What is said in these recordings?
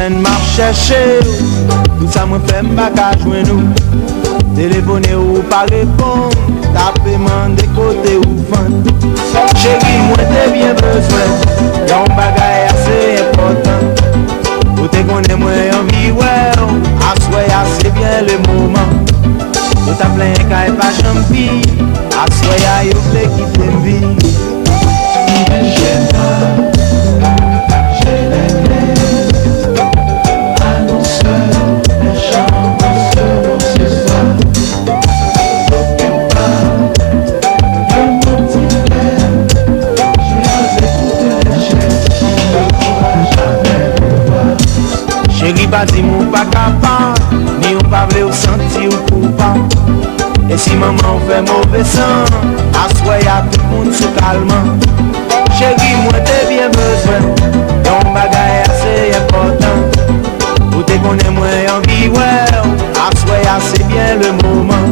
semaine m'a cherché, tout ça me fait m'baka joindre nous. Téléphoner ou pas répondre, taper des côtés ou vendre. Chérie, moi t'ai bien besoin, y'a un bagage assez important. Pour te connaître moi envie, ouais, assoya c'est bien le moment. Tout à plein qu'à et pas champi, assoya y'a plein qui t'envie. Chérie, pas dit mou pas capable, ni on pas vle ou senti ou coupable. Et si maman fait mauvais sang, assoy à tout le monde sous calme. Chérie, moi t'ai bien besoin, ton bagage assez important. Pour te connaître moi en vie, ouais, assoy à c'est bien le moment.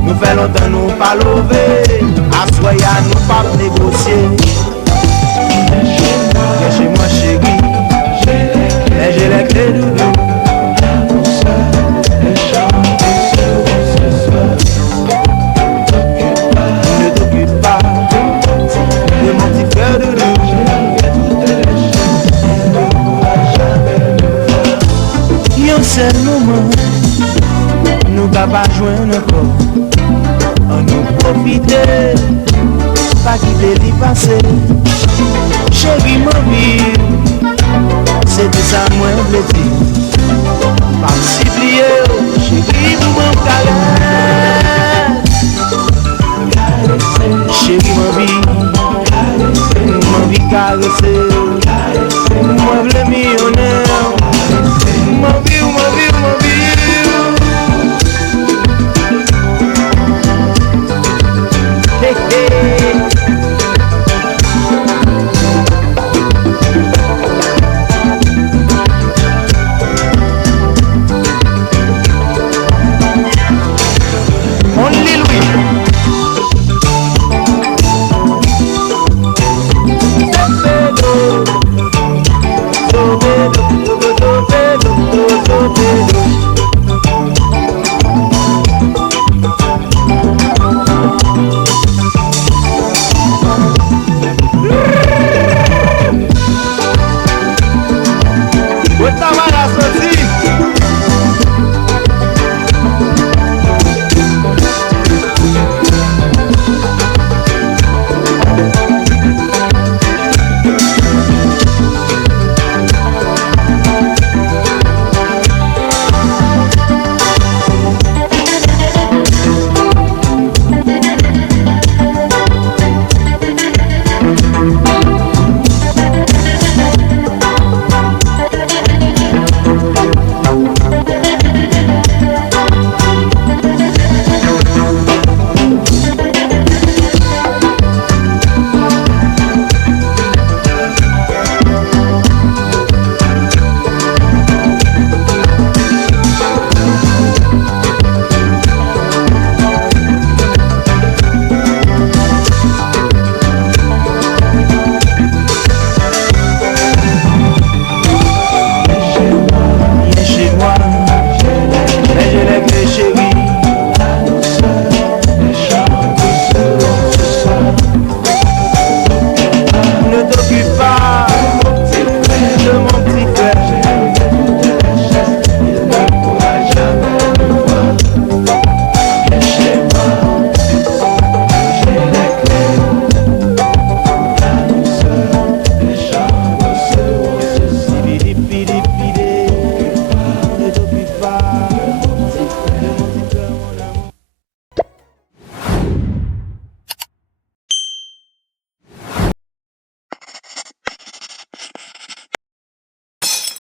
Nous fait longtemps nous pas lever, assoy à nous pas négocier. Viens chez moi chérie, j'ai les clés doudou. Ne t'occupe pas de mon petit frère doudou. Yon seul moment, nous pas joindre encore. On nous profiter, pas quitter l'y passer. Chérie ma vie, c'était ça moi je dis. Pas si plié, chérie vous m'en caresse. Chérie ma vie caresser. Moi je l'ai mis en